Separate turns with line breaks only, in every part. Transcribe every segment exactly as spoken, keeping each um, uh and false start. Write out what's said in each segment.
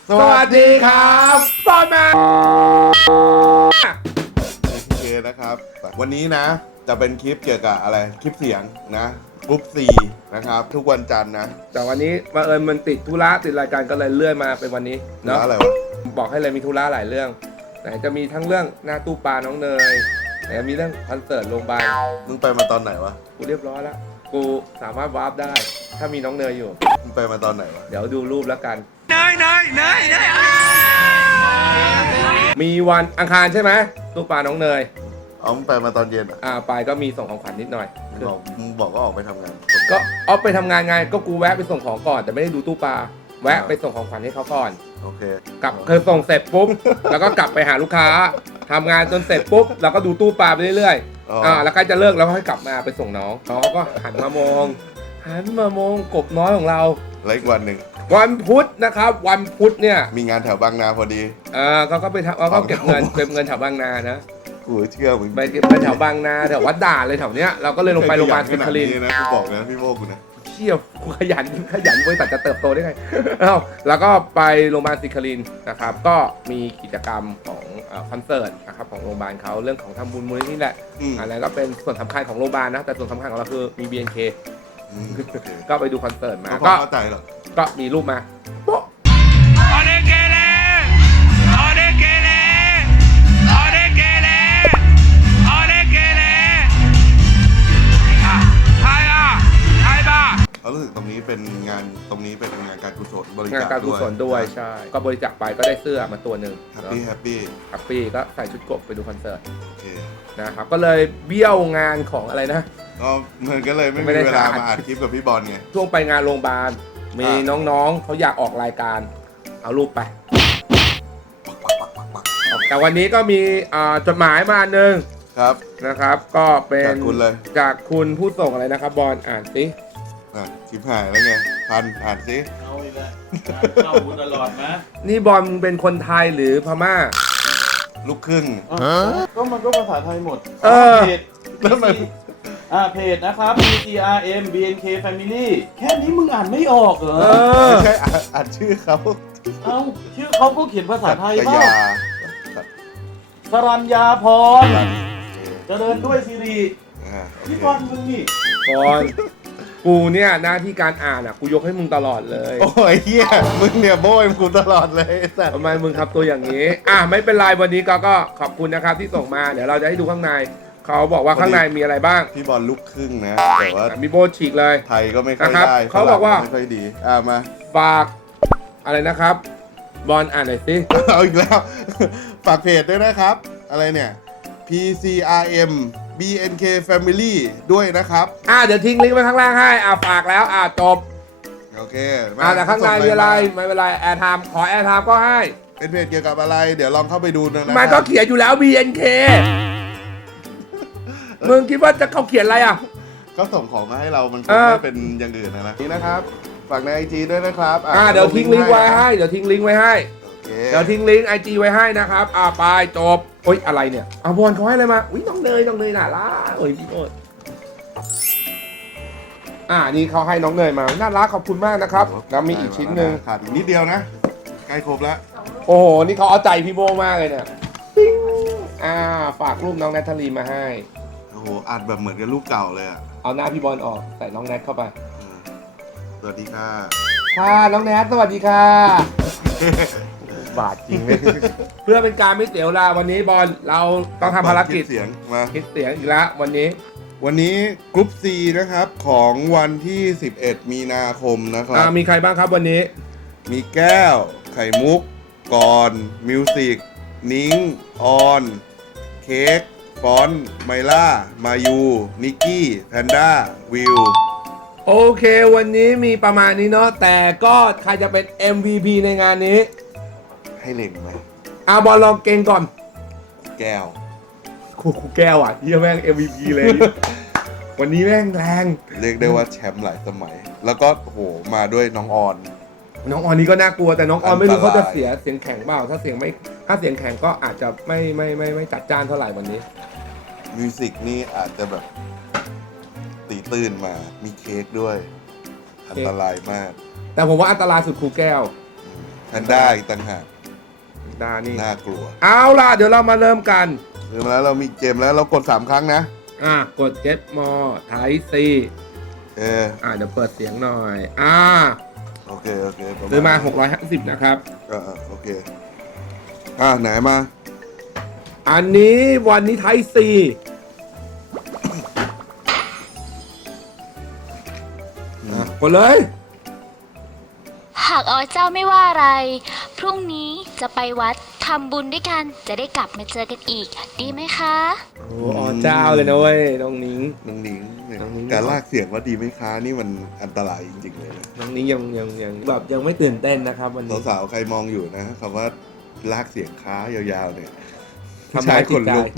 สวัสดีครับบอลมาโอเคนะครับวันนี้นะจะเป็นคลิปเกี่ยวกับอะไรคลิปเสียงนะกรุ๊ปซีนะครับทุกวันจันทร์นะ
แต่วันนี้มาเอิญมันติดธุระติดรายการก็เลยเลื่อนมาเป็นวันนี้เนาะ
อะไรวะ
บอกให้เลยมีธุระหลายเรื่องไหนจะมีทั้งเรื่องหน้าตู้ปลาน้องเนยไหนจะมีเรื่องคอนเสิร์ตโรงพยาบาล
มึงไปมาตอนไหนวะ
กูเรียบร้อยแล้วกูสามารถวาร์ปได้ถ้ามีน้องเนยอยู่
มึงไปมาตอนไหนวะ
เดี๋ยวดูรูปแล้วกัน
เนยเนยเนยเนย
มีวันอังคารใช่ไหมตู้ปลาน้องเนย
อ๋อมึงไปมาตอนเย็นอ่ะ
อ่าไปก็มีส่งของขวัญนิดหน่อย
บอกมึงบอกก็ออกไปทำงาน
ก็ออฟไปทำงานไงก็กูแวะไปส่งของก่อนแต่ไม่ได้ดูตู้ปลาแวะไปส่งของขวัญให้เขาก่อน
โอเค
กลับคือส่งเสร็จปุ๊บแล้วก็กลับไปหาลูกค้าทำงานจนเสร็จปุ๊บเราก็ดูตู้ปลาไปเรื่อยๆอ่าแล้วใกล้จะเลิกแล้วก็ให้กลับมาไปส่งน้องน้องก็หันมามองหันมามองกบน้อยของเรา
แล้วอีกวันหนึ่ง
วันพุธนะครับวันพุธเนี่ย
มีงานแถวบางนาพอดี
เออเขาก็ไปทำเขาก็เก็บเงินเก็บเงินแถวบางนานะ
กูเชื่อมึง
ไปเก็บเงินแถวบางนาแถววัดด่านเลยแถวเนี้ยเราก็เลยลงไปโรงพยาบาลสิคลิน
นะกูบอกนะพี่โมกูนะ
เชี่ยกูขยันขยันบริษัทจะเติบโตได้ไงเอ้าแล้วก็ไปโรงพยาบาลสิคลินนะครับก็มีกิจกรรมของคอนเสิร์ตนะครับของโรงพยาบาลเขาเรื่องของทำบุญมูลนิธิแหละอะไรก็เป็นส่วนสำคัญของโรงพยาบาลนะแต่ส่วนสำคัญของเราคือมี บี เอ็น เค ก็ไปดูคอนเสิร์ตมา
ก็เข้าใจหรอก
ก็มีรูปมาโป๊ะ
ออเดเกเลออเดเกเลออเดเกเลออเดเกเลไทยอ่ะไทยบ้า
เขารู้สึกตรงนี้เป็นงานตรงนี้เป็นงานการกุศลบริจาค
งานการกุศลด้วยใช่ก็บริจาคไปก็ได้เสื้อมาตัวหนึ่ง
แฮปปี้แฮปปี้
แฮปปี้ก็ใส่ชุดกบไปดูคอนเสิร์ต
โอเค
นะครับก็เลยเบี้ยวงานของอะไรนะ
ก็มันก็เลยไม่มีเวลามาอัดคลิปกับพี่บอลไง
ช่วงไปงานโรงพยาบาลมีน้องๆเขาอยากออกรายการเอารูปไปแต่วันนี้ก็มีจดหมายมาหนึ่ง
ครับ
นะครับก็เป็น
จากคุณเลย
จากคุณผู้ส่งอะไรนะครับบอลอ่านสิ
อ่ะคลิปหายแล้วไงพันอ่านสิ
เอาอีกแล้วเข้าตลอดนะ
นี่บอลเป็นคนไทยหรือพม่า
ลูกครึ่ง
ก็มันก็ภาษาไทยหมด
เออ
แล้วมันอ่าเพจนะครับ พี ซี อาร์ เอ็ม บี เอ็น เค Family แค่นี้มึงอ่านไม่ออกเหรอ
ไม่ใช่อ่านชื่อเขา
เอ้าชื่อเขาก็เขียนภาษาไทยป่ะสรัญญาพรเจริญด้วยซีรีพี่บอลมึงนี่
บอลกูเนี่ยหน้าที่การอ่านอ่ะกูยกให้มึงตลอดเลย
โอ้ยเฮียมึงเนี่ยโบยมึงตลอดเลยแต่
ทำไมมึงทำตัวอย่างนี้อ่ะไม่เป็นไรวันนี้ก็ก็ขอบคุณนะครับที่ส่งมาเดี๋ยวเราจะให้ดูข้างในเขาบอกว่าข้างในมีอะไรบ้าง
พี่บอลลูกครึ่งนะแต่ว่า
มีโบฉีกเลย
ไทยก็ไม่ค่อยได้
เขาบอกว่า
ไม่ค่อยดีอ่ะมา
ฝากอะไรนะครับบอลอ่านหน่อยสิ
เอาอีกแล้วฝากเพจด้วยนะครับอะไรเนี่ย พี ซี อาร์ เอ็ม บี เอ็น เค Family ด้วยนะครับ
อ่ะเดี๋ยวทิ้งลิงก์ไว้ข้างล่างให้อ่ะฝากแล้วอ่ะจบ
โอเค
อ่ะแต่ข้างในมีอะไรไม่เป็นไรแอร์ไทม์ขอแอร์ไทม์ก็ให้
เป็นเพจเกี่ยวกับอะไรเดี๋ยวลองเข้าไปดูนะ
มันก็เขียนอยู่แล้ว บี เอ็น เค มึงคิดว่าจะเขาเขียนอะไรอ่ะ
ก็ส่งของมาให้เรามันคงไม่เป็นอย่างอื่นนะนะนี่นะครับฝากใน ไอ จี ด้วยนะครับ
อ่าเดี๋ยวทิ้งลิงก์ไว้ให้เดี๋ยวทิ้งลิงก์ไว้ให้เดี๋ยวทิ้งลิงก์ ไอ จี ไว้ให้นะครับอ่าไปจบโอ๊ยอะไรเนี่ยอ่ะบอลเขาให้อะไรมาอุ้ยน้องเนยน้องเนยน่ารักเอ้ยพี่โอ๊ตอ่านี่เขาให้น้องเนยมาน่ารักขอบคุณมากนะครับแล้วมีอีกชิ้นหนึ่ง
ขาดอีกนิดเดียวนะใกล้ครบแล้ว
โอ้โหนี่เขาเอาใจพี่โบมากเลยเนี่ยอ่าฝากรูปน้องแนทลีมาให้
โอ้โหอัดแบบเหมือนกับรูปเก่าเลยอ่ะ
เอาหน้าพี่บอลออกใส่น้องแนทเข้าไป
สวัสดีค่ะ
ค่ะน้องแนทสวัสดีค่ะบาดจริงเลยเพื่อเป็นการไม่เสียเวลาวันนี้บอลเราต้องทำภารกิจ
เสียงมา
คิดเสียงอีกแล้ววันนี้
วันนี้กรุ๊ป C นะครับของวันที่สิบเอ็ดมีนาคมนะครับ
มีใครบ้างครับวันนี้
มีแก้วไข่มุกกรมิวสิกนิ้งออนเค้กฟอนไมล่ามายูนิกกี้แพนด้าวิว
โอเควันนี้มีประมาณนี้เนาะแต่ก็ใครจะเป็น เอ็ม วี พี ในงานนี้
ให้เล็งไหม
เอาบอลลองเก่งก่อน
แก้ว
ครูแก้วอ่ะเฮียแม่ง เอ็ม วี พี เลยวันนี้แม่งแรง
เรียกได้ว่าแชมป์หลายสมัยแล้วก็โหมาด้วยน้องออน
น้องออนนี่ก็น่ากลัวแต่น้องออนไม่รู้เขาจะเสียเสียงแข็งเปล่าถ้าเสียงไม่ถ้าเสียงแข็งก็อาจจะไม่ไม่ไม่ไม่จัดจ้านเท่าไหร่วันนี้
มิวสิกนี่อาจจะแบบตีตื่นมามีเค้กด้วยอันตรายมาก
แต่ผมว่าอันตรายสุดครูแก้ว
แพนด้าอีกต่างหาก
ดานี่
น่ากลัว
เอาล่ะเดี๋ยวเรามาเริ่มกัน
เริ่มแล้วเรามีเกมแล้วเรากดสามครั้งนะ
อ่ะกด get more ไทซี
เออ
อ่ะเดี๋ยวเปิดเสียงหน่อย อ่า
โอเคโอเคประ
ซื้อมาหกร้อยห้าสิบนะครับ
อ่าอ่าโอเคอ่ะไหนมา
อันนี้วันนี้ไทซีอ่ะกดเลย
หากอ๋อเจ้าไม่ว่าอะไร พรุ่งนี้จะไปวัดทำบุญด้วยกัน จะได้กลับมาเจอกันอีก ดีไหมคะ
โอ้อ๋อเจ้าเลยนะเว้ยน้องนิ้ง
น้องนิ้งเนี่ย
น้องนิ้ง
การลากเสียงว่าดีไหมคะนี่มันอันตรายจริงๆเลยนะ
น้องนิ้งยังยังยังแบบยังไม่ตื่นเต้นนะครับวันนี้
สาวๆใครมองอยู่นะคำว่าลากเสียงค้ายาวๆเนี่ย
ทำร้ายจิตใจ
ลุก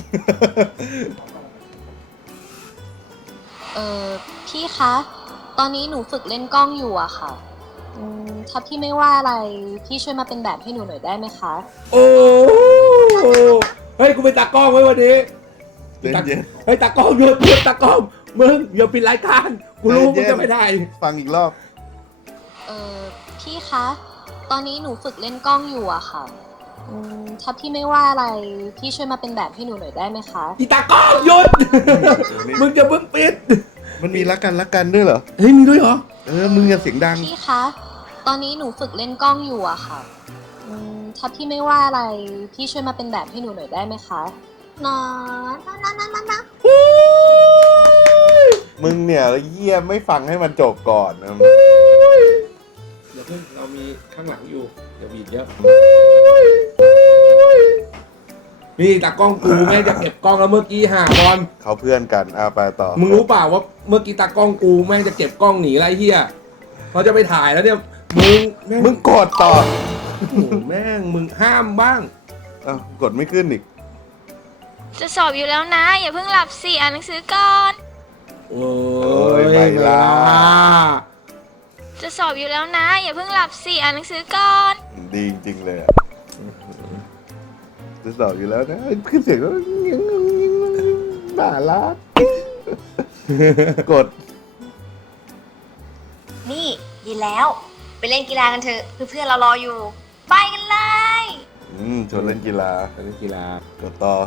เออพี่คะ ตอนนี้หนูฝึกเล่นกล้องอยู่อะค่ะอืมถ้าพี่ไม่ว่าอะไร พี่ช่วยมาเป็นแบบให้หนูหน่อยได้ไหมคะ
โอ้เฮ้ยกูเป็นตากล้องไว้วันนี้
เย็นเย็น
เฮ้ยตากล้องหยุดหยุดตากล้องมึงอย่าปิดรายการกูรู้
ใจเย็
มึง
น
จะไม่ได้
ฟังอีกรอบ
เออพี่คะ ตอนนี้หนูฝึกเล่นกล้องอยู่อะค่ะอืมถ้าพี่ไม่ว่าอะไร พี่ช่วยมาเป็นแบบให้หนูหน่อยได้ไหมคะ
อีตากล้องหยุด มึงจะเพิ่งปิด
มันมีรักกันรักกันด้วยเหรอ
เฮ้ยมีด้วยเหรอ
เออมึงอย่าเสียงดัง
พี่คะ ตอนนี้หนูฝึกเล่นกล้องอยู่อะค่ะอืมถ้าพี่ไม่ว่าอะไร พี่ช่วยมาเป็นแบบให้หนูหน่อยได้ไหมคะนะนะนะนะนะนะ
มึงเนี่ยเยี่ยไม่ฟังให้มันจบก่อนนะ
เดี๋ยวเพิ่งเรามีข้างหลังอยู่เดี๋ยวบีบเยอะนี่ตากล้องกูแม่งจะเก็บกล้องแล้วเมื่อกี้ห่าบอล
เขาเพื่อนกันอ่ะไปต่อ
มึงรู้เปล่าว่าเมื่อกี้ตากล้องกูแม่งจะเก็บกล้องหนีไรเฮียเขาจะไปถ่ายแล้วเนี่ยมึงแม่ง
มึงกดต่อ
โอ้โหแม่งมึงห้ามบ้าง
อ้าวกดไม่ขึ้นอีก
จะสอบอยู่แล้วนะ อย่าเพิ่งหลับสิอ่านหนังสือก่อน
โอ้
ยไม่ล่ะ
จะสอบอยู่แล้วนะ อย่าเพิ่งหลับสิอ่านหนังสือก่อน
ดีจริงๆเลยอ่ะจะสอบอยู่แล้วนะขึ้นเสียงแล้วน่ารักกด
นี่ดีแล้ว ไปเล่นกีฬากันเถอะเพื่อนๆเรารออยู่ ไปกันเลย
อืมชวนเล่นกีฬา
เล่นกีฬาก
ดต่อ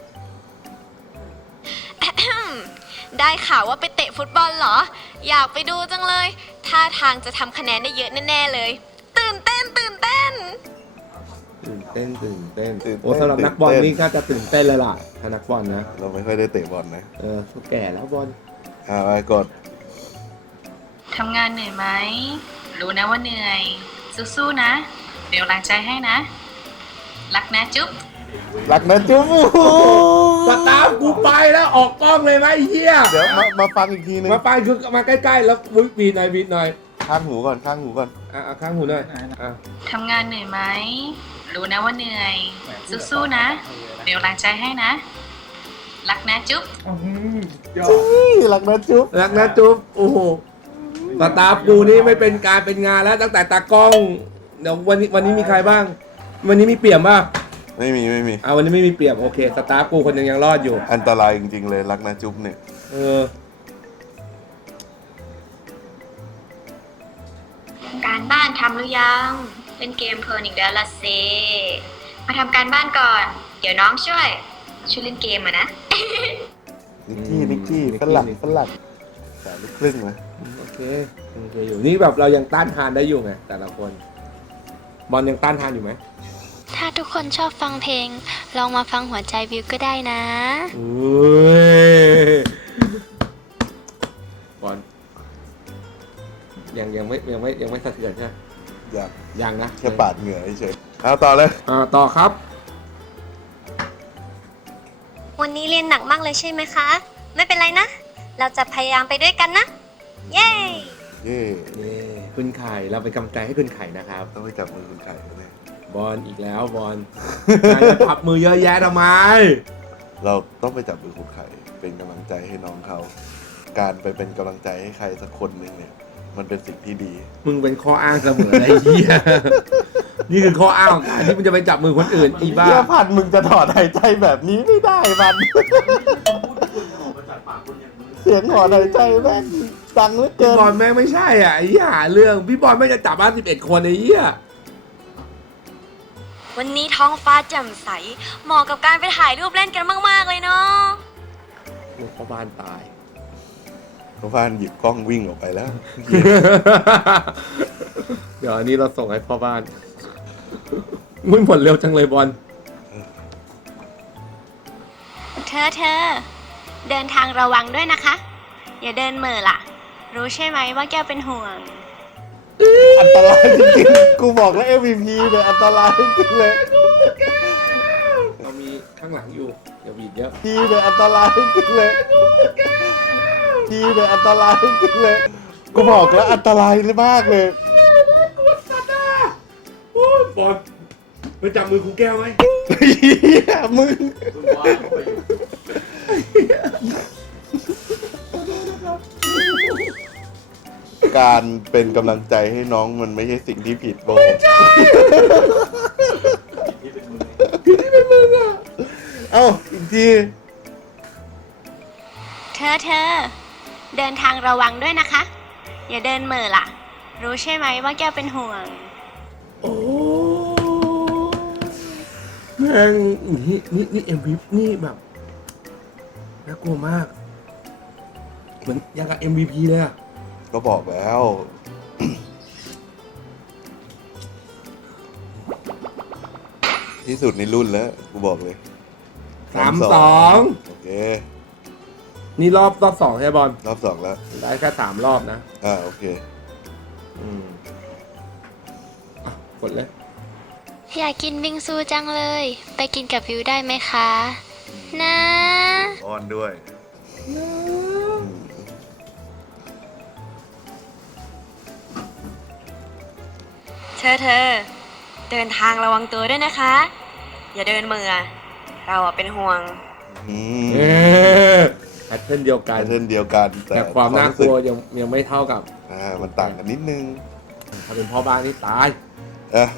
ได้ข่าวว่าไปเตะฟุตบอลเหรอ อยากไปดูจังเลย ท่าทางจะทำคะแนนได้เยอะแน่ๆเลย ตื่นเต้นตื่นเต้น
ตื่นเต้นตื่นเต้น
ตื่นเต้น
โอ้สำหรับนักบอล
ตื่นเต้น
นี่ก็จะตื่นเต้นเลยล่ะถ้านักบอลนะ
เราไม่ค่อยได้เตะบอลนะ
เออเขาแก่แล้วบอล
อ่าไปกด
ทำงานเหนื่อยไหม รู้นะว่าเหนื่อย สู้ๆนะ เดี๋ยวล้างใจให้นะ รักนะจุ๊บ
รักนะจุ๊บ
สตาร์ฟกูไปแล้วออกกล้องเลยไหมไอ้เฮีย
เดี๋ยวมามาฟังอีกทีนึง
มาไปคือมาใกล้ๆแล้ววุ้ยบีดหน่อยบีดหน่อย
ข้างหูก่อนข้างหูก่อน
อ่ะอ่ะข้างหูหน่อยอ่ะ
ทำงานเหนื่อยไหม รู้นะว่าเหนื่อย สู้ๆนะ เดี๋ยวล้างใจให้นะ รักนะจุ๊บ
รักนะจุ๊บ
รักนะจุ๊บโอ้โหสตาร์ฟกูนี่ไม่เป็นการเป็นงานแล้วตั้งแต่ตากล้องเดี๋ยววันนี้วันนี้มีใครบ้าง วันนี้มีเปี่ยมป่ะ
ไม่มีไม่มี
อ่ะวันนี้ไม่มีเปี่ยมโอเคสตาร์ฟกูคนยังยังรอดอยู่
อันตรายจริงๆเลยรักนะจุ๊บเนี่ย
เออ
การบ้านทำหรือยัง เล่นเกมเพลินอีกแล้วละเซ มาทำการบ้านก่อน เดี๋ยวน้องช่วย ช่วยเล่นเกมอะนะ
นิกกี้นิกกี้
นิกกี้
ฝรั่งฝรั่งสายลูกครึ่งนะ
โอเคโอเคอยู่นี่แบบเรายังต้านทานได้อยู่ไงแต่ละคนบอลยังต้านทานอยู่ไหม
ถ้าทุกคนชอบฟังเพลง ลองมาฟังหัวใจวิวก็ได้นะ
อุ้ยบอลยังยังไม่ยังไม่ยังไม่สะเทือนใช่ไหม
อยาก
ยังนะ
แค่ปาดเหงื่อเฉยๆเอาต่อเลย
อ่าต่อครับ
วันนี้เรียนหนักมากเลยใช่ไหมคะ ไม่เป็นไรนะ เราจะพยายามไปด้วยกันนะ เย้
เย่
เย้คุณไข่เราเป็นกำลังใจให้คุณไข่นะครับ
ต้องไปจับมือคุณไข่เลย
บอลอีกแล้วบอลนายจะพับมือเยอะแยะทำไม
เราต้องไปจับมือคุณไข่เป็นกำลังใจให้น้องเขา การไปเป็นกำลังใจให้ใครสักคนหนึ่งเนี่ย มันเป็นสิ่งที่ดี
มึงเป็นข้ออ้างเสมอเลยไอ้เหี้ยนี่คือข้ออ้างของการที่มึงจะไปจับมือคนอื่นอีบ้า
เหี้ยพันมึงจะถอดหายใจแบบนี้ไม่ได้มัน เสียงถอดหายใจแม่งดังเหลือ
พี่
เกิน
บอลแม่งไม่ใช่อ่ะไอ้เหี้ยหาเรื่องพี่บอลแม่งจะจับบ้านสิบเอ็ดคนไอ้เหี้ย
วันนี้ท้องฟ้าแจ่มใส เหมาะกับการไปถ่ายรูปเล่นกันมากๆเลยเนาะ
ลูกพ่อบ้านตาย
พ่อบ้านหยิบกล้องวิ่งออกไปแล้ว
เดี๋ยวอันนี้เราส่งให้พ่อบ้าน มึงหมดเร็วจังเลยบอล
เธอเธอ เดินทางระวังด้วยนะคะ อย่าเดินเหม่อล่ะ รู้ใช่ไหมว่าแก้วเป็นห่วง
อันตรายจริงๆ กูบอกแล้ว เอ็ม วี พี เนี่ยอันตรายจริงๆเลย
เรามีข้างหลังอยู่อย่าบีบเยอะ
พีเนี่ยอันตรายจริงๆเลยพีเนี่ยอันตรายจริงๆเลย กูบอกแล้วอันตรายมากเลย
บอลไปจับมือครูแก้วไหม
เหี้ยมึง การเป็นกำลังใจให้น้องมันไม่ใช่สิ่งที่ผิดโบเอ้าอีกที
เธอเธอ เดินทางระวังด้วยนะคะ อย่าเดินเหม่อล่ะ รู้ใช่ไหมว่าแก้วเป็นห่วง
โอ้แม่งนี่นี่นี่เอ็มวีนี่แบบน่ากลัวมาก เหมือนยังกับ เอ็ม วี พี เลยอะ
ก็บอกแล้ว ที่สุดในรุ่นแล้ว กูบอกเลย
สามสอง
โอเค
นี่รอบรอบสองใช่บอล
รอบสองแล้ว
ได้แค่สามรอบนะ
อ่าโอเค
อืมอ่ะกดเลย
อยากกินบิงซูจังเลย ไปกินกับวิวได้ไหมคะ นะ
ออนด้วย
เธอเธอ เดินทางระวังตัวด้วยนะคะ อย่าเดินเหม่อเราอะเป็นห่วง
อืม
เออแพทเทิร์นเดียวกัน
แพทเทิร์นเดียวกัน แต่
แต่ความน่ากลัวยังยังไม่เท่ากับ
อ่ามันต่างกันนิดนึง
ถ้าเป็นพ่อบ้านนี่ตาย
เอ่ะ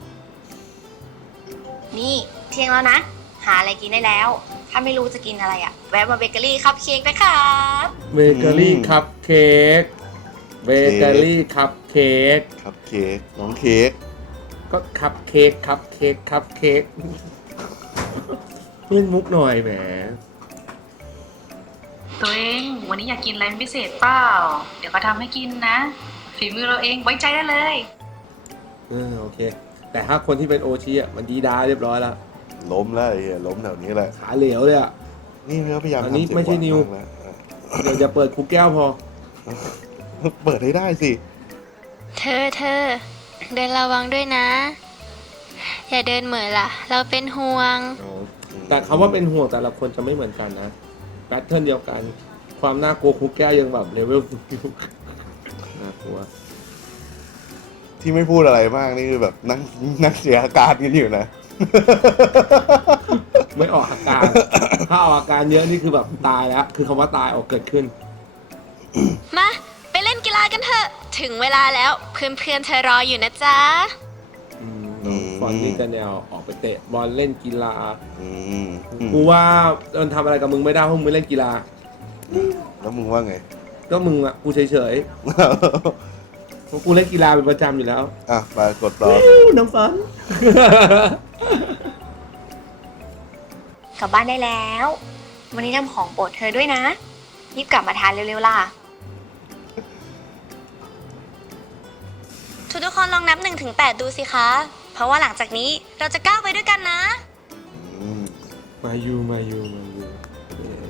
นี่เที่ยงแล้วนะ หาอะไรกินได้แล้ว ถ้าไม่รู้จะกินอะไรอะแวะมาเบเกอรี่คัพเค้กนะครับ
เบเกอรี่คัพเค้กเบเกอรี่คัพเค้ก
คัพเค้กน้องเค้ก
ก็คัพเค้กคัพเค้กคัพเค้กเล่นมุกหน่อยแหม
ตัวเองวันนี้อยากกินอะไรเป็นพิเศษเปล่า เดี๋ยวเขาทำให้กินนะ ฝีมือเราเองไว้ใจได้เลย
เออโอเค แต่ถ้าคนที่เป็นโอชีอ่ะมันดีดาเรียบร้อยแล้ว
ล้มแล้วไอ้เหี้ยล้มแถวนี้แหละ
ขาเหลวเลยอ่ะ
นี่เขาพยายาม
อัน
ทำ
นี้
เสียง
ไม่ใช่
หวาน
นิว
มากแล้ว
เดี๋ยวจะเปิดครูแก้วพอ
อ่ะเปิดให้ได้สิ
เธอเธอ เดินระวังด้วยนะ อย่าเดินเหม่อล่ะ เราเป็นห่วง
แต่คำว่าเป็นห่วงแต่ละคนจะไม่เหมือนกันนะแพทเทิร์นเดียวกัน ความน่ากลัวครูแก้วยังแบบเลเวลสูงอยู่น่ากลัว
ที่ไม่พูดอะไรมากนี่คือแบบนั่งนั่งเสียอาการกันอยู่นะ
ไม่ออกอาการ ถ้าออกอาการเยอะนี่คือแบบตายแล้ว คือคำว่าตายออกเกิดขึ้น
มา ไปเล่นกีฬากันเถอะ ถึงเวลาแล้วเพื่อนๆเธอรออยู่นะจ๊ะ
อืม
อืม
ฟอนนี่จะแนวออกไปเตะบอลเล่นกีฬา
อืม
กูว่ามันทำอะไรกับมึงไม่ได้เพราะมึงเล่นกีฬา
แล้วมึงว่าไง
ก็มึงอ่ะกูเฉยๆเพราะกูเล่นกีฬาเป็นประจำอยู่แล้ว
อ่ะไปกดต่อ
น้องฟัน
กลับบ้านได้แล้ว วันนี้ทำของโปรดเธอด้วยนะ รีบกลับมาทานเร็วๆล่ะ
ทุกทุกๆคนลองนับหนึ่งถึงแปดดูสิคะ เพราะว่าหลังจากนี้เราจะก้าวไปด้วยกันนะ
อืม
มาอยู่มาอยู่มาอยู่เออ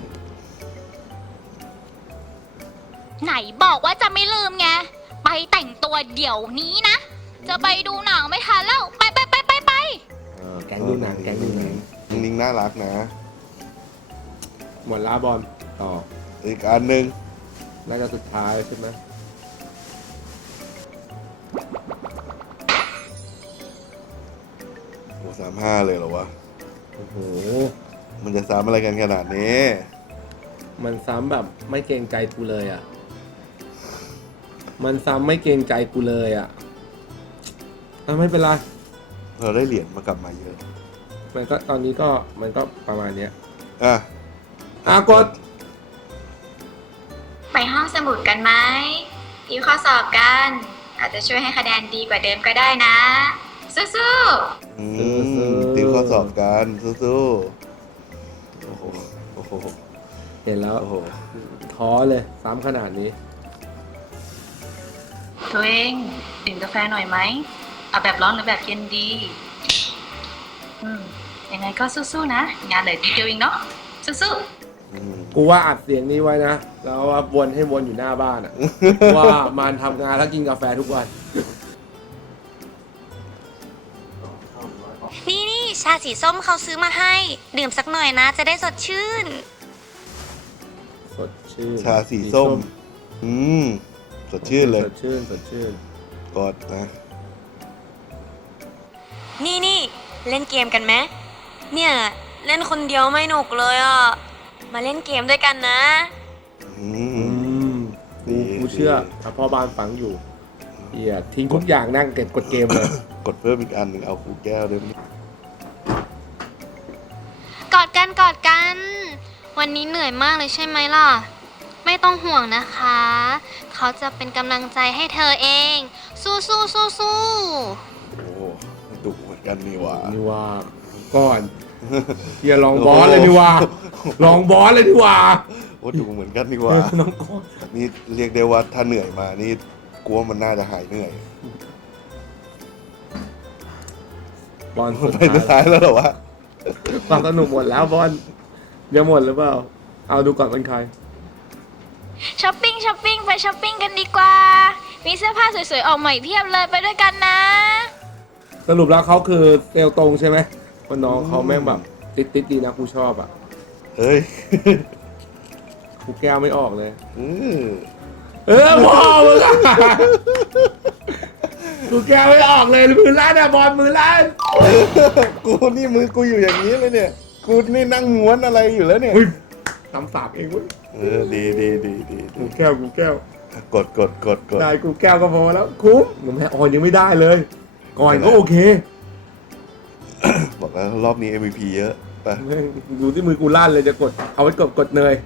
ไหนบอกว่าจะไม่ลืมไง ไปแต่งตัวเดี๋ยวนี้นะ จะไปดูหนังไม่ทันแล้ว ไปไปไปไปไป
เออ
แกงดูหนังแกงดูหนัง
นิ่งๆน่ารักนะ
หมดลาบอลต่อ
อีกอันหนึ่ง
น่าจะสุดท้ายใช่ไหม
โอ้สามห้าเลยเหรอวะ
โอ้โห
มันจะซ้ำอะไรกันขนาดนี้
มันซ้ำแบบไม่เกรงใจกูเลยอ่ะ มันซ้ำไม่เกรงใจกูเลยอ่ะอ่ะไม่เป็นไร
เราได้เหรียญมากลับมาเยอะ
มันก็ตอนนี้ก็มันก็ประมาณเนี้ย
อ่ะ
อ่ะกด
ไปห้องสมุดกันไหมติวข้อสอบกัน อาจจะช่วยให้คะแนนดีกว่าเดิมก็ได้นะ
สู้
อืมติวข้อสอบกันสู้ๆโอ้โหโอ้โห
เห็นแล้ว
โอ้โห
ท้อเลยซ้ำขนาดนี้
ๆตัวเองดื่มกาแฟหน่อยไหมเอาแบบร้อนหรือแบบเย็นดีอืมยังไงก็สู้ๆนะ งานเหลือนิดเดียวเองเนาะสู้ๆ
อืม
กูว่าอัดเสียงนี้ไว้นะ แล้วว่าวนให้วนอยู่หน้าบ้านอ่ะ ว่ามันทำงานแล้วกินกาแฟทุกวัน
นี่นี่ชาสีส้มเขาซื้อมาให้ ดื่มสักหน่อยนะ จะได้สดชื่น
สดชื่น
ชาสีส้ม อืมสดชื่นเลย
สดชื่นสดชื่น
กดนะ
นี่นี่เล่นเกมกันไหมเนี่ย เล่นคนเดียวไม่หนุกเลยอ่ะ มาเล่นเกมด้วยกันนะ
อื
อื
ม
ม
ดี
กูกูเชื่อ
ดี
ถ้าพ่อบ้านฟังอยู่เฮียทิ้งทุกอย่างนั่งเก็บกดเกมเลย
กดเพิ่มอีกอันหนึ่งเอาครูแก้วด้วย
กอดกันกอดกัน วันนี้เหนื่อยมากเลยใช่ไหมล่ะ ไม่ต้องห่วงนะคะ เขาจะเป็นกำลังใจให้เธอเอง สู้สู้สู้สู้
โอ้ดุเหมือนกันนี่หว่า
นี่ว่าก่อนเฮียลองบอสเลยดีกว่า ลองบอสเลยดีกว่า
โอ้ดุเหมือนกันนี่หว่า
น้องก้อน
นี่เรียกได้ว่าถ้าเหนื่อยมานี่กลัวมันน่าจะหายเหนื่อย
บอลสุด
ไปสุดท้ายแล้วเหรอวะ
ความสนุกหมดแล้วบอลยังหมดหรือเปล่า เอาดูก่อนเป็นใคร
ช้อปปิ้งช้อปปิ้งไปช้อปปิ้งกันดีกว่า มีเสื้อผ้าสวยๆ ออกใหม่เพียบเลยไปด้วยกันนะ
สรุปแล้วเขาคือเซลล์ตรงใช่ไหมว่าน้องเขาแม่งแบบติดติดๆดีนะกูชอบอ่ะ
เฮ้ย
กูแก้วไม่ออกเลย
อืม
เออพ่อมึงอะกูแก้วไม่ออกเลยมือลั่นอะบอลมือลั่น
กูนี่มือกูอยู่อย่างนี้เลยเนี่ย กูนี่นั่งม้วนอะไรอยู่แล้วเนี่ย
อุ้ยทำสาบเองเว้ย
เออดีดีดีดี
กูแก้วกูแก้ว
กดกดกดกด
ได้กูแก้วก็พอแล้วคุ้มหนุ่มแม่ออนยังไม่ได้เลย ก่อนก็โอเค
บอกแล้วรอบนี้ เอ็ม วี พี เยอะไป
แม่งดูที่มือกูลั่นเลยจะกดเอาไว้กดกดเนย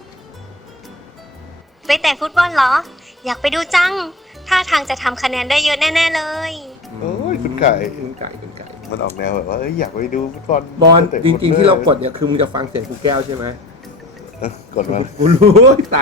ไปแต่ฟุตบอลเหรอ อยากไปดูจัง ท่าทางจะทำคะแนนได้เยอะแน่ ๆ เลย
โอ้ยคุณไก่
คุณไก่คุณไก่
มันออกแนวแบบว่าเอ้ยอยากไปดูฟุตบอล
บอล
ตะ
จริง
ฟุต
ๆที่เรากดเนี่ยคือมึงจะฟังเสียงกูแก้วใช่ไหม
เออกดมา
กูรู้ตัด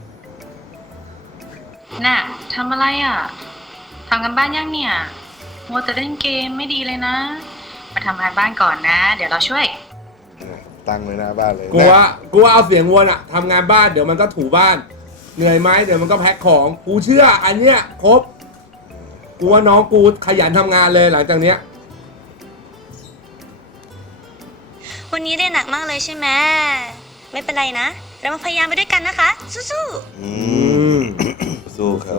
น่ะทำอะไรอ่ะทำกันบ้านยังเนี่ยมัวแต่เล่นเกมไม่ดีเลยนะ มาทำงานบ้านก่อนนะ เดี๋ยวเราช่วย
ตั้งไว้หน้าบ้านเลย
กูว่ากูว่าเอาเสียงวนอะทำงานบ้านเดี๋ยวมันก็ถูบ้าน เหนื่อยไหมเดี๋ยวมันก็แพ็คของกูเชื่ออันเนี้ยครบกูว่าน้องกูขยันทำงานเลยหลังจากเนี้ย
วันนี้ได้หนักมากเลยใช่ไหม ไม่เป็นไรนะ เรามาพยายามไปด้วยกันนะคะ สู้ๆ
อืมสู้ครับ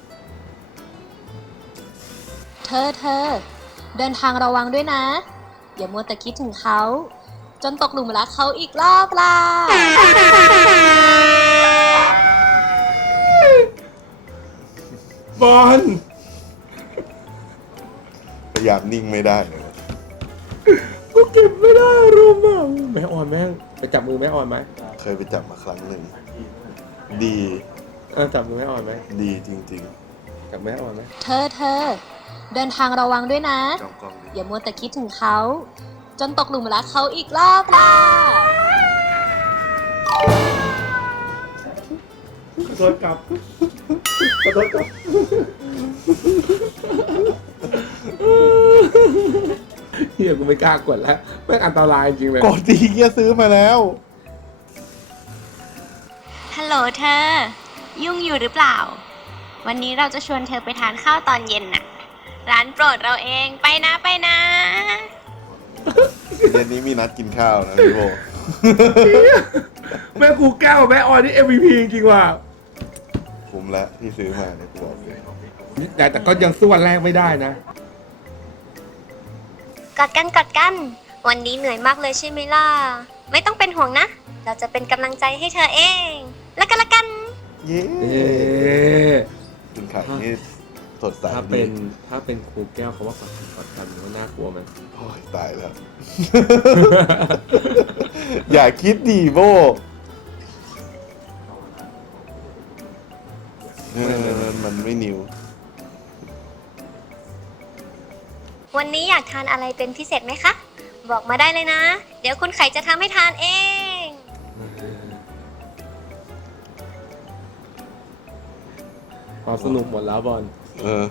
เธอเธอ เดินทางระวังด้วยนะ อย่ามัวแต่คิดถึงเขา จนตกหลุมรักเขาอีกรอบล่ะ
บอล
พยายามนิ่งไม่ได้เลย
กูเก็บไม่ได้อารมณ์อ่ะแม่อ่อนแม่งไปจับมือแม่อ่อนไหม
เคยไปจับมาครั้งหนึ่ง ดี
เออจับมือแม่อ่อนไหม
ดีจริง
จับแม่อ่อนไหม
เธอเธอ เดินทางระวังด้วยนะ
ๆกองกองดี
อย่ามัวแต่คิดถึงเขา จนตกหลุมรักเขาอีกรอบล่ะ
ขอโทษครับขอโทษครับเฮียกูไม่กล้ากดแล้วแม่งอันตรายจริงเลย
กดดีเกียซื้อมาแล้ว
ฮัลโหลเธอ ยุ่งอยู่หรือเปล่า วันนี้เราจะชวนเธอไปทานข้าวตอนเย็นน่ะ ร้านโปรดเราเองไปนะไปนะ
เย็นนี้มีนัดกินข้าวนะพี่โบ
แม่กูแก้วแม่ออนนี่ เอ็ม วี พี จริงๆว่ะ
คุ้มแล้วที่ซื้อมาเนี่ยกูบอกเลย
แต่แต่ก็ยังสู้วันแรกไม่ได้นะ
กอดกันกอดกัน วันนี้เหนื่อยมากเลยใช่ไหมล่ะ ไม่ต้องเป็นห่วงนะ เราจะเป็นกำลังใจให้เธอเอง แล้วกันละกัน
เย้
เอ๊ะ
คุณไข่นี่สดใส
ถ้าเป็นถ้าเป็นครูแก้วเขาว่ากอดกันกอดกันมันน่ากลัวไหม
โอ้ยตายแล้ว อย่าคิดดีโบเออมันไม่นิว
วันนี้อยากทานอะไรเป็นพิเศษไหมคะ บอกมาได้เลยนะ เดี๋ยวคุณไข่จะทำให้ทานเอง
ความสนุกหมดแล้วบอล
เออ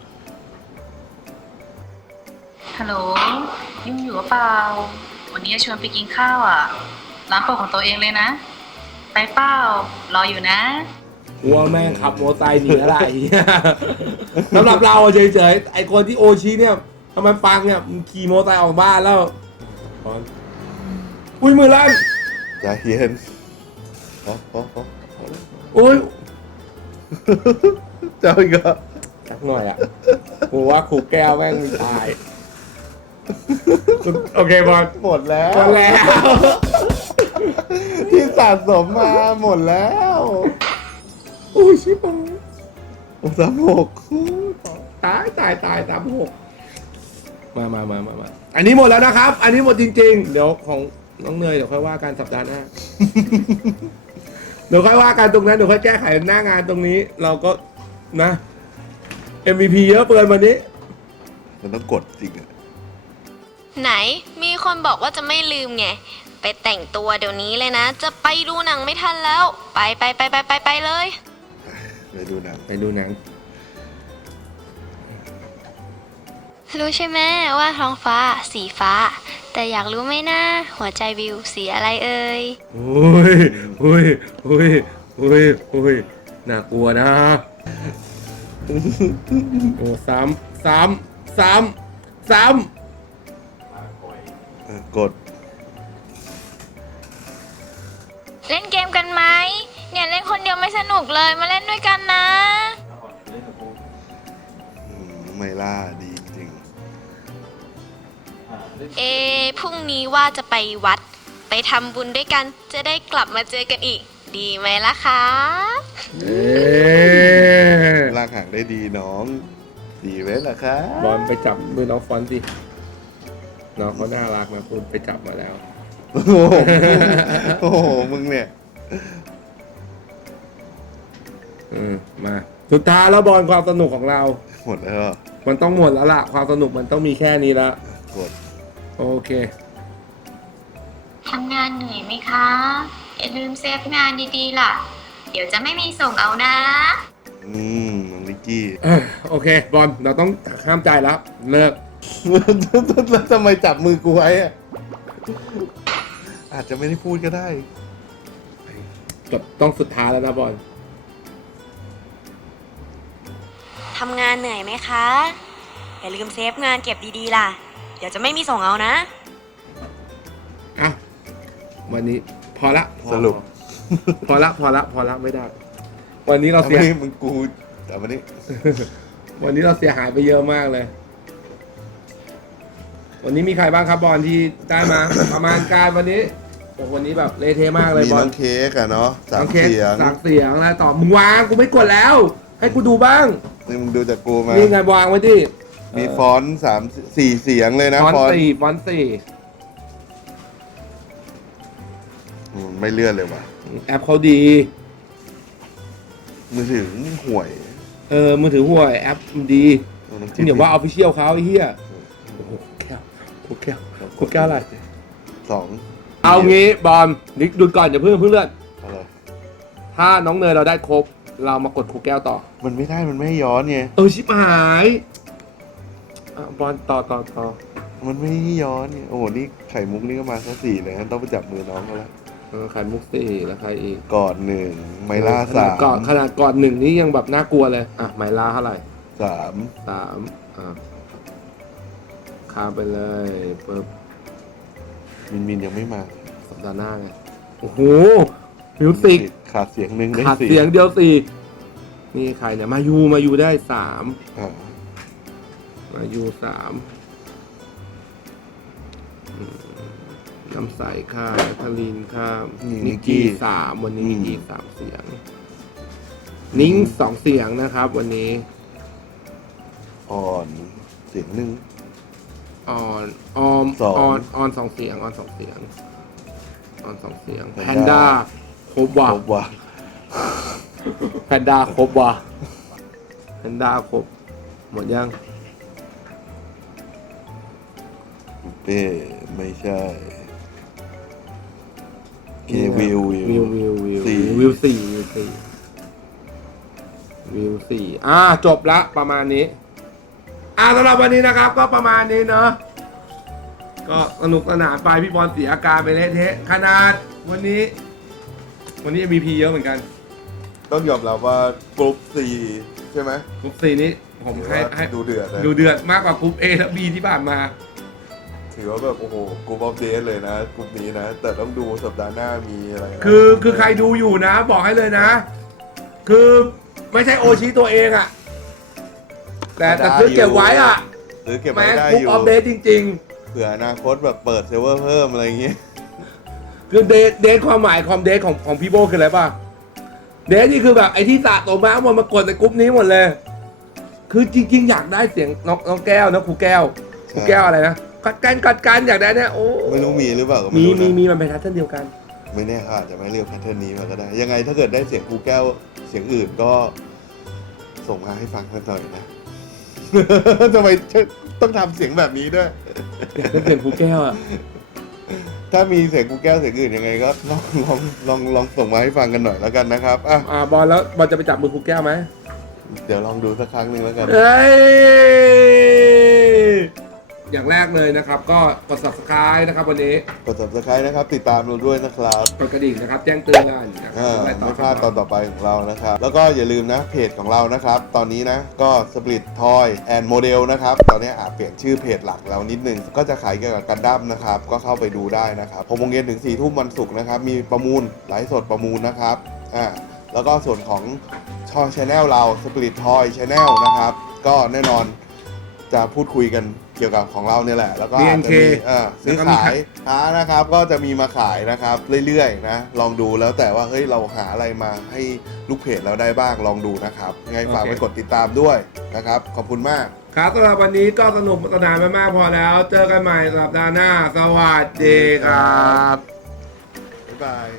ฮัลโหลยุ่งอยู่หรือเปล่า วันนี้จะชวนไปกินข้าวอ่ะ ร้านโปรดของตัวเองเลยนะ ไปเปล่ารออยู่นะ
กลัวแม่งขับมอเตอร์ไซค์หนีอะไร สำหรับเราเฉยๆไอคนที่โอชิเนี่ยทำไมฟังเนี่ยมึงขี่มอเตอร์ไซค์ออกบ้านแล้วบอลอุ้ยมือลั่น
ใจเย็นพอพอพอพอแล้ว
อุ้ย
เจ้าอีกเหรอ
สักหน่อยอ่ะกูว่าครูแก้วแม่งมีตาย โอเคบอล
หมดแล้ว
หมดแล้ว
ที่สะสมมาหมดแล้ว
อุ้ยชิบหาย
สามหก
ตายตายตายตามหกมามามามามาอันนี้หมดแล้วนะครับ อันนี้หมดจริงๆ เดี๋ยวของน้องเนยเดี๋ยวค่อยว่ากันสัปดาห์หน้า เดี๋ยวค่อยว่ากันตรงนั้นเดี๋ยวค่อยแก้ไขหน้างานตรงนี้ เราก็นะ เอ็ม วี พี เยอะเกินวันนี้
มันต้องกดจริงอะ
ไหน มีคนบอกว่าจะไม่ลืมไง ไปแต่งตัวเดี๋ยวนี้เลยนะ จะไปดูหนังไม่ทันแล้ว ไปไปไปไปไปไปเลย
ไปดูหนัง
ไปดูหนัง
รู้ใช่ไหมว่าท้องฟ้าสีฟ้า แต่อยากรู้ไหมนะหัวใจวิวสีอะไรเอ่ย
โอ้ยโอ้ยโอ้ยโอ้ยโอ้ยน่ากลัวนะ โอ้ซ้ำซ้ำซ้ำซ้
เออกด
เล่นเกมกันไหมเนี่ยเล่นคนเดียวไม่สนุกเลยมาเล่นด้วยกันนะ
อืมไมล่าดีจริง
เอพรุ่งนี้ว่าจะไปวัด ไปทำบุญด้วยกัน จะได้กลับมาเจอกันอีก ดีไหมล่ะคะ
ำเอ๊ะ
ลากหางได้ดีน้อง ดีไหมล่ะคะ
บอลไปจับมือน้องฟอนต์สิน้องเขาน่ารักนะคุณไปจับมาแล้ว
โอ้โหโอ้โห มึงเนี่ย
อืมมาสุดท้ายแล้วบอลความสนุกของเรา
หมดแล้วเหรอ
มันต้องหมดแล้วล่ะความสนุกมันต้องมีแค่นี้ละ
กด
โอเค
ทำงานเหนื่อยไหมคะ อย่าลืมเซฟงานดีๆล่ะ เดี๋ยวจะไม่มีส่งเอานะ
อืมน้องลิกกี้
เอ้ยโอเคบอลเราต้องห้ามใจแล้วเลิก
แล้วทำไมจับมือกูไว้อะอาจจะไม่ได้พูดก็ได้
จบต้องสุดท้ายแล้วนะบอล
ทำงานเหนื่อยไหมคะ อย่าลืมเซฟงานเก็บดีๆล่ะ เดี๋ยวจะไม่มีส่งเอานะ
อ่ะวันนี้พอละพอ
สรุป
พอละพอละพอละไม่ได้ วันนี้เรา
เอา
เสีย
มานี่มึงกูแต่วันนี้
วันนี้เราเสียหายไปเยอะมากเลย วันนี้มีใครบ้างครับบอลที่ได้มา ประมาณการวันนี้โอ้วันนี้แบบเละเทะมากเลย
มี
บอ
น้
ล
องเค้กอะเนาะสาม
น้องค้ก
เสียง
สามเสียงแล้วต่อมึงวางกูไม่กดแล้ว ให้กูดูบ้าง
นี่มึงดูจากกูมา
นี่ไงวางไว้ดิ
มีฟอนต์สามสี่เสียงเลยนะ
ฟอน
ฟอนต์
สี่ฟอนสี่
อืมไม่เลื่อนเลยว่ะ
แอปเขาดี
มือถือห่วย
เออมือถือห่วยแอปมันดี
เอาน้ำ
จริ
จิ้
ง
ม
เดี๋ยวว่าออฟฟิเชียลเขาไอ้เหี้ยโอ้โหแก้วโอ้แก้วโอ้แก้วอะไร
สอง
เอางี้บอลนิกดูก่อนอย่าเพิ่งเพิ่งเลื่อน
อะไร
ถ้าน้องเนยเราได้ครบ เรามากดครูแก้วต่อ
มันไม่ได้มันไม่ให้ย้อนไง
เออชิบหายอ่ะบอลต่อต่อต่อ
มันไม่ให้ย้อนไงโอ้โหนี่ไข่มุกนี่ก็มาซะสี่เลยงั้นต้องไปจับมือน้องเขาแล้ว
เออไข่มุกสี่แล้วใครอีก
ก่อนหนึ่งไมล่าสาม
ก่อนขนาดก่อนหนึ่งนี่ยังแบบน่ากลัวเลย อ่ะไมล่าเท่าไหร่
สาม
สามอ่ะข้ามไปเลยเปิบ
มินมินยังไม่มา
สัปดาห์หน้าไงโอ้โหมิวสิก
ขาดเสียงหนึ่งได้
ขาด
สี่
เสียงเดียวสี่นี่ใครเนี่ยมายูมายูได้สาม
อ่า
มายูสามอืมน้ำใสข้ามทลินข้ามนิกกี้สามวันนี้นิกกี้สามเสียง นิ้งสองเสียงนะครับ วันนี้
อ่อนเสียงหนึ่ง
ออนออม
สอง
ออนออนสองเสียงออนสองเสียงออนสองเสียงแพ
แพ
น
น
ด้า
ด้า
ครบว่ะ
ครบว่ะ
แพนด้าครบว่ะแพนด้าครบหมดยัง
เอ๊ะไม่ใช่โอเควิววิ
วิ
ว
ววิววิว
สี่
วิวสี่วิวสี่วิวสี่อ่าจบละประมาณนี้ อ่าสำหรับวันนี้นะครับ ก็ประมาณนี้เนาะก็สนุกสนานไปพี่บอลเสียอาการไปเละเทะขนาดวันนี้ วันนี้ เอ็ม วี พี เยอะเหมือนกัน
ต้องยอมรับว่ากรุ๊ปสี่ใช่ไหม
กรุ๊ปสี่นี้ผมให้ให้
ดูเดือดเลย
ดูเดือดมากกว่ากรุ๊ป A และ B ที่ผ่านมา
ถือว่าแบบโอ้โหกรุ๊ปออฟเดทเลยนะกรุ๊ปนี้นะ แต่ต้องดูสัปดาห์หน้ามีอะไรนะ
คือคือใครดูอยู่นะ บอกให้เลยนะ คือไม่ใช่โอชิตัวเองอะแต่แต่ซื้อเก็บไว้อะ
หรือเก็บ
แม้
ไว้ได้
กรุ๊ป
อยู่
ออฟเดตจริง
เผื่ออนาคตแบบเปิดเซิร์ฟเวอร์เพิ่มอะไรอย่างเงี้ย
ๆ คือเดทเดทความหมายความเดทของของพี่โบคืออะไรป่ะ เดทนี่คือแบบไอ้ที่สะสมมาหมดมากดในกรุ๊ปนี้หมดเลย คือจริง ๆ อยากได้เสียงน้องน้องแก้วนะครูแก้วครูแก้วอะไรนะกัดกันกัดกันอยากได้เนี่ยโอ้
ไม่รู้มีหรือเปล่าก็
มี
ไรู้
มี
นะ
มีมันเป็นแพทเทิร์นเดียวกัน
ไม่แน่ค่ะอาจจะไม่เลือกแพทเทิร์นนี้มาก็ได้ ยังไงถ้าเกิดได้เสียงครูแก้วเสียงอื่นก็ส่งมาให้ฟังกันหน่อยนะ ทำไมต้องทำเสียงแบบนี้ด้วย
อยากได้เสียงครูแก้วอะ
ถ้ามีเสียงครูแก้วเสียงอื่นยังไงก็ลองลองลองลองส่งมาให้ฟังกันหน่อยแล้วกันนะครับอ่ะ
อ่าบอลแล้วบอลจะไปจับมือครูแก้วไหม
เดี๋ยวลองดูสักครั้งหนึ่งแล้วกัน
เอ้ยอย่างแรกเลยนะครับ ก็กด subscribe นะครับวันนี้
กด subscribe นะครับ ติดตามเราด้วยนะครับ
กดกระดิ่งนะครับ แจ้งเตือนนะครับ
อ่า
อะไรต่อ
ไม่พลาดตอนต่อไปของเรานะครับ แล้วก็อย่าลืมนะเพจของเรานะครับ ตอนนี้นะก็ Split Toy and Model นะครับ ตอนนี้อาจเปลี่ยนชื่อเพจหลักแล้วนิดนึง ก็จะขายเกี่ยวกับกันดั้มนะครับ ก็เข้าไปดูได้นะครับหกโมงเย็นถึงสี่ทุ่มวันศุกร์นะครับ มีประมูลไลฟ์สดประมูลนะครับอ่าแล้วก็ส่วนของช่อง Channel เรา Split Toy Channel นะครับ ก็แน่นอนจะพูดคุยกันเกี่ยวกับของเราเนี่ยแหละ แล้วก็อาจจะมีเอ่อซื้อขายค้านะครับ ก็จะมีมาขายนะครับเรื่อยๆนะลองดูแล้วแต่ว่าเฮ้ยเราหาอะไรมาให้ลูกเพจเราได้บ้างลองดูนะครับยังไงฝากไปกดติดตามด้วยนะครับขอบคุณมาก
ครับสำหรับวันนี้ก็สนุกสนานมากๆพอแล้ว เจอกันใหม่สัปดาห์หน้า สวัสดีครับ
บ๊ายบาย